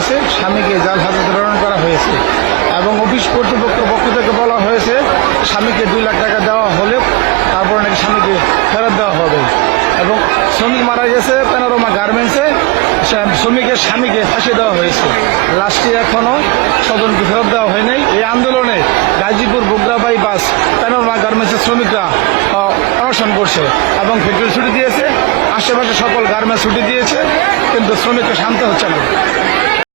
হয়েছে, স্বামীকে জাল হাজতে প্রেরণ করা হয়েছে এবং অফিস কর্তৃপক্ষের পক্ষ থেকে বলা হয়েছে স্বামীকে 2 লাখ টাকা দেওয়া হলে তারপরে নাকি স্বামীকে ফেরত দেওয়া হবে। এবং শ্রমিক মারা গেছে প্যানোরামা গার্মেন্টসে, শ্রমিকের স্বামীকে ফাঁসি দেওয়া হয়েছে। লাস্টে এখনও স্বজনকে ফেরত দেওয়া হয় নাই। এই আন্দোলনে গাজীপুর বগুড়া বাইপাস প্যানোরামা গার্মেন্টসের শ্রমিকরা অনশন করছে এবং ফ্যাক্টরি ছুটি দিয়েছে, আশেপাশে সকল গার্মেন্টস ছুটি দিয়েছে, কিন্তু শ্রমিককে শান্ত হচ্ছে না।